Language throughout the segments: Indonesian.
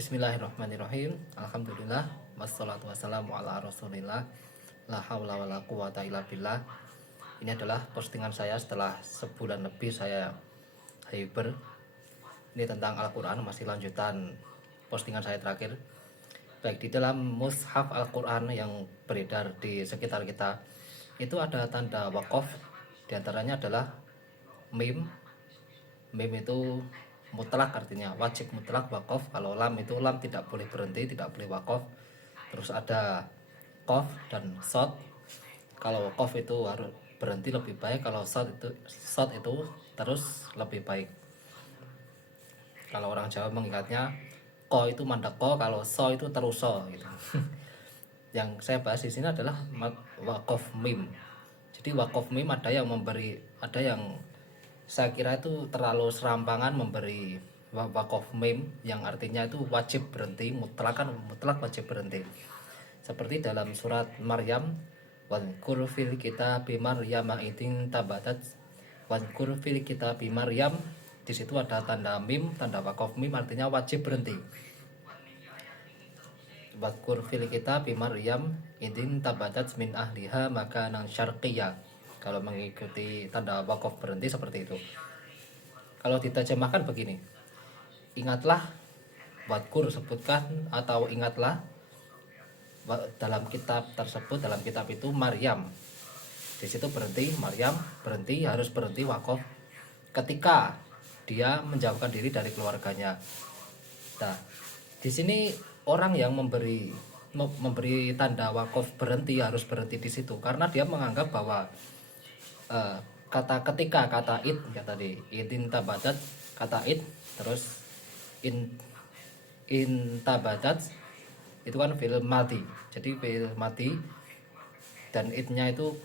Bismillahirrahmanirrahim. Alhamdulillah wassalatu wassalamu ala rasulillah. La haula wala quwata illa billah. Ini adalah postingan saya setelah sebulan lebih saya hyper. Ini tentang Al-Quran, masih lanjutan postingan saya terakhir. Baik, di dalam mushaf Al-Quran yang beredar di sekitar kita itu ada tanda wakaf. Di antaranya adalah mim. Mim itu mutlak, artinya wajib mutlak wakaf. Kalau lam itu lam tidak boleh berhenti, tidak boleh wakaf. Terus ada qaf dan shad. Kalau qaf itu harus berhenti lebih baik, kalau shad itu terus lebih baik. Kalau orang Jawa mengingatnya ko itu mandako, kalau so itu teruso gitu. Yang saya bahas di sini adalah wakaf mim. Jadi wakaf mim ada yang memberi, ada yang saya kira itu terlalu serampangan memberi wakaf mim yang artinya itu wajib berhenti, mutlak wajib berhenti. Seperti dalam surat Maryam, wadhkur fil kitabi Maryam idin tabadat, wadhkur fil kitabi Maryam, di situ ada tanda mim, tanda wakaf mim, artinya wajib berhenti. Wadhkur fil kitabi Maryam idin tabadat min ahliha makanan syarqiyya. Kalau mengikuti tanda wakaf berhenti seperti itu. Kalau diterjemahkan begini, ingatlah, wadkur sebutkan atau ingatlah dalam kitab tersebut, dalam kitab itu Maryam. Di situ berhenti, Maryam berhenti, harus berhenti wakaf ketika dia menjauhkan diri dari keluarganya. Nah, di sini orang yang memberi tanda wakaf berhenti harus berhenti di situ karena dia menganggap bahwa kata ketika, kata id ya tadi, idin tabadat, kata id, terus in tabadat itu kan fi'il madi. Jadi fi'il madi dan idnya itu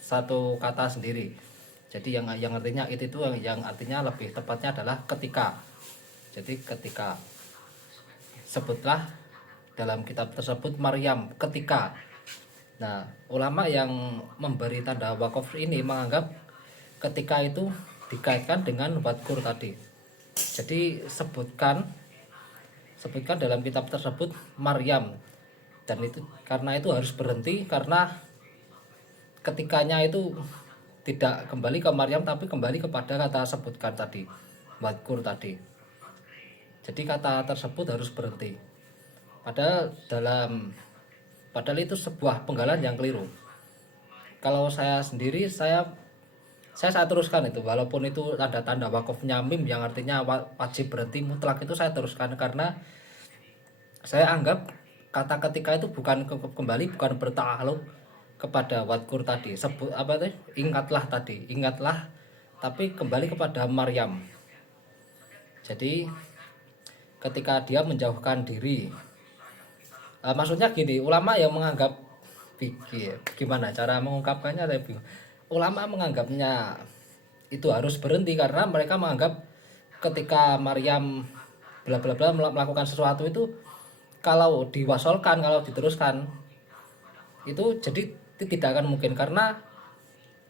satu kata sendiri. Jadi yang artinya id itu yang artinya lebih tepatnya adalah ketika. Jadi ketika, sebutlah dalam kitab tersebut Maryam ketika. Nah, ulama yang memberi tanda wakaf ini menganggap ketika itu dikaitkan dengan wadkur tadi. Jadi sebutkan dalam kitab tersebut Maryam, dan itu karena itu harus berhenti karena ketikanya itu tidak kembali ke Maryam tapi kembali kepada kata sebutkan tadi, wadkur tadi. Jadi kata tersebut harus berhenti. Padahal itu sebuah penggalan yang keliru. Kalau saya sendiri, saya teruskan itu, walaupun itu ada tanda wakafnya mim yang artinya wajib berhenti mutlak, itu saya teruskan karena saya anggap kata ketika itu bukan bukan bertakluk kepada wadkur tadi, ingatlah, tapi kembali kepada Maryam. Jadi ketika dia menjauhkan diri, maksudnya gini, ulama yang menganggap, gimana cara mengungkapkannya, ulama menganggapnya itu harus berhenti karena mereka menganggap ketika Maryam bla bla bla melakukan sesuatu itu, kalau diwasolkan, kalau diteruskan itu jadi tidak akan mungkin karena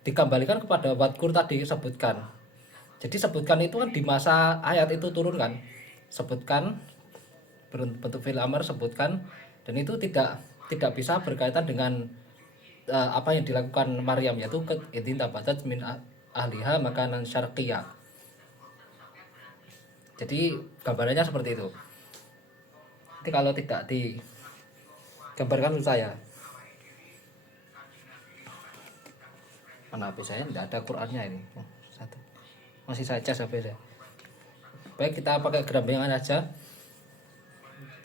dikembalikan kepada wadkur tadi, sebutkan. Jadi sebutkan itu kan di masa ayat itu turun kan, sebutkan bentuk fi'il amr, sebutkan, dan itu tidak bisa berkaitan dengan apa yang dilakukan Maryam, yaitu idin tabadat min ahliha makanan syarqiyya. Jadi gambarannya seperti itu. Jadi kalau tidak digambarkan saya, mana HP saya tidak ada Qurannya ini, satu masih saya cas HP saya. Baik, kita pakai gerambengan aja.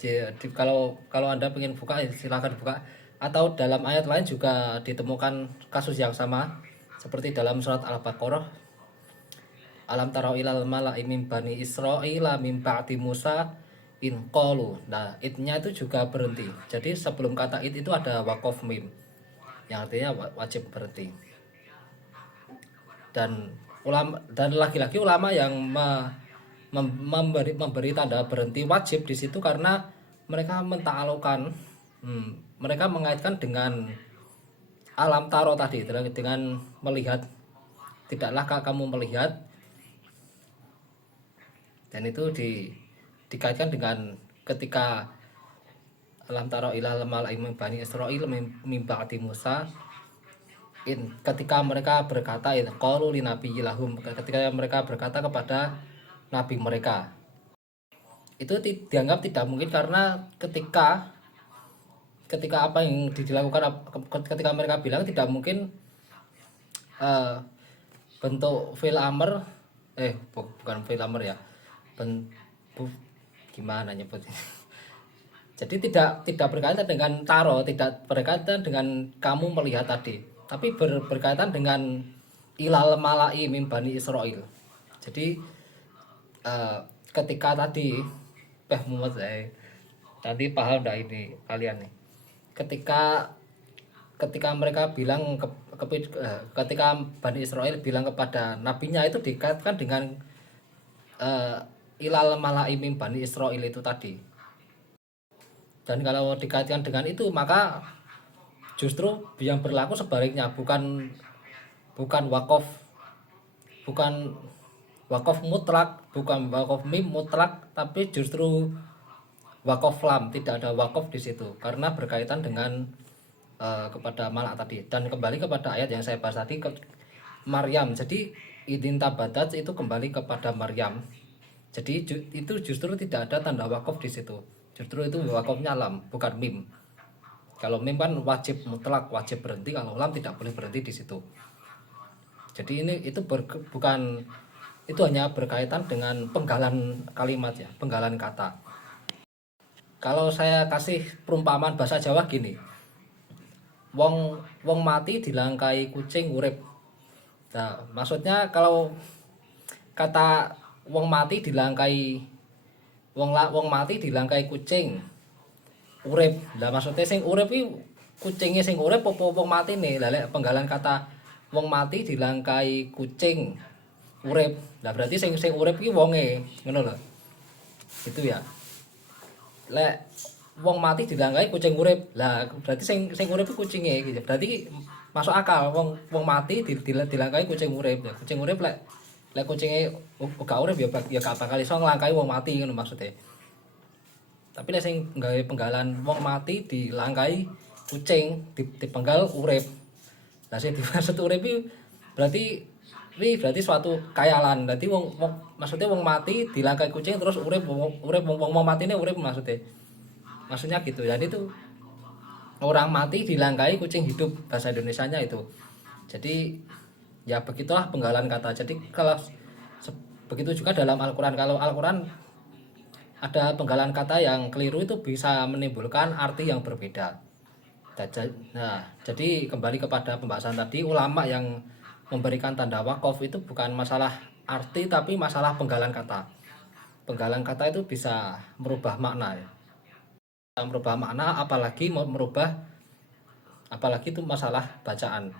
Jadi kalau Anda ingin buka, silakan buka. Atau dalam ayat lain juga ditemukan kasus yang sama, seperti dalam surat Al-Baqarah, alam taro ilal mala'i min bani Israila min ba'di Musa in qalu. Nah, idnya itu juga berhenti. Jadi sebelum kata id itu ada wakaf mim yang artinya wajib berhenti. Dan lagi-lagi ulama yang memberi tanda berhenti wajib di situ karena mereka menta'alukan, mereka mengaitkan dengan alam taro tadi, dengan melihat, tidaklah kamu melihat, dan itu dikaitkan dengan ketika alam taro ila mala'i min bani Israil min ba'di Musa, ketika mereka berkata qalu li nabiyilahum, ketika mereka berkata kepada nabi mereka, itu dianggap tidak mungkin karena ketika apa yang dilakukan, ketika mereka bilang tidak mungkin bentuk fi'il amr, bukan fi'il amr ya, gimana nyebutnya. Jadi tidak berkaitan dengan taro, tidak berkaitan dengan kamu melihat tadi, tapi berkaitan dengan ilal mala'i min bani Israil. Jadi ketika tadi Muhammad tadi paham enggak ini kalian nih? Ketika mereka bilang ketika Bani Israel bilang kepada nabinya, itu dikaitkan dengan ilal mala'i min Bani Israil itu tadi. Dan kalau dikaitkan dengan itu, maka justru yang berlaku sebaliknya, bukan wakaf mutlak, bukan wakaf mim mutlak, tapi justru wakaf lam, tidak ada wakaf di situ karena berkaitan dengan kepada malak tadi. Dan kembali kepada ayat yang saya bahas tadi, Maryam. Jadi idin tabadat itu kembali kepada Maryam. Jadi itu justru tidak ada tanda wakaf di situ. Justru itu wakafnya lam, bukan mim. Kalau mim kan wajib mutlak, wajib berhenti. Kalau lam tidak boleh berhenti di situ. Jadi bukan, itu hanya berkaitan dengan penggalan kalimat ya, penggalan kata. Kalau saya kasih perumpamaan bahasa Jawa gini, wong mati dilangkai kucing urip. Nah, maksudnya kalau kata wong mati dilangkai wong mati dilangkai kucing urip. Lah maksudnya sing urip iki kucinge sing urip apa wong mati nih. Lah lek penggalan kata wong mati dilangkai kucing urip, lah berarti sing urip iki wonge, ngono lho. Itu ya. Lek wong mati dilangkai kucing urip, lah berarti sing urip iki kucinge gitu. Berarti masuk akal wong mati dilangkai kucing urip. Ya kucing urip lek kucinge gak urip ya gak bakal iso nglangkai wong mati ngono maksudnya. Tapi lek sing gawe penggalan wong mati dilangkai kucing dipenggal urip. Lah sing dimaksud urip iki berarti suatu khayalan. Dadi maksudnya wong mati dilangkai kucing terus urip wong matine urip maksudnya. Maksudnya gitu. Jadi itu orang mati dilangkai kucing hidup, bahasa Indonesianya itu. Jadi ya begitulah penggalan kata. Jadi kalau begitu juga dalam Al-Qur'an. Kalau Al-Qur'an ada penggalan kata yang keliru, itu bisa menimbulkan arti yang berbeda. Nah, jadi kembali kepada pembahasan tadi, ulama yang memberikan tanda wakaf itu bukan masalah arti, tapi masalah penggalan kata. Penggalan kata itu bisa merubah makna ya. Merubah makna, apalagi itu masalah bacaan.